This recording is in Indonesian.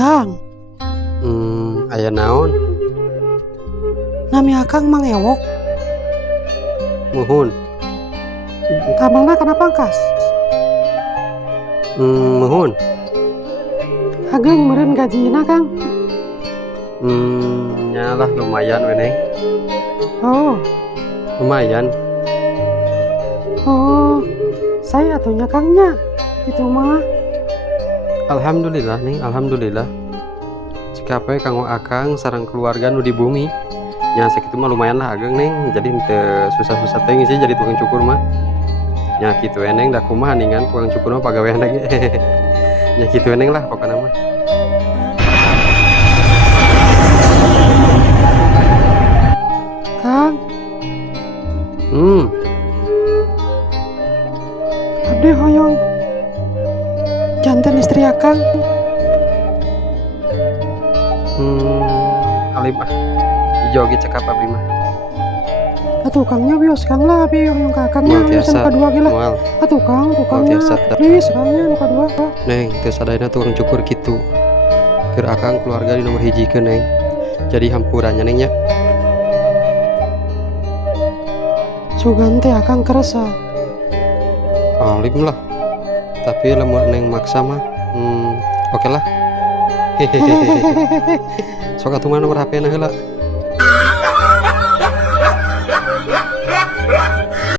Kang, Aya naon? nami akang Mang Ewok. Muhun. Kamalna kana pangkas. Muhun. Ageng meureun gajina, Kang. Nyalah lumayan we Neng. Oh, Lumayan. oh. Saya atunya Kangnya. Itu mah. Alhamdulillah Neng, alhamdulillah. Cikape kanggo akang sareng keluarga nu di bumi. Nya sakitu mah lumayan lah ageng Neng. Jadi teu susah-susah teuing sih jadi tukang cukur mah. Nya kitu we Neng, da kumaha ningan tukang cukur mah pagawean lagi. Nya kitu we Neng lah pokona mah. Kang, Hmm. abdi hoyong janten istri akang. Alim ah. Ijo ge cekap abdi mah. Atuh Kangnya bios Kang lah, abi hoyong ka akangnya Moal bios tiasa. nu kadua ge lah. Moal. Atuh Kang, tukangnya. tiasa. Please Kangnya nu kadua. Neng, teu sadayana tukang cukur kitu. Keur akang keluarga di nomor hijikeun Neng. Jadi hampurannya Neng nya. Sugan teh akang kerasa. Alim lah. Tapi lamun Neng maksa mah, oke lah. Sok atuh mah nomor HP-na heula.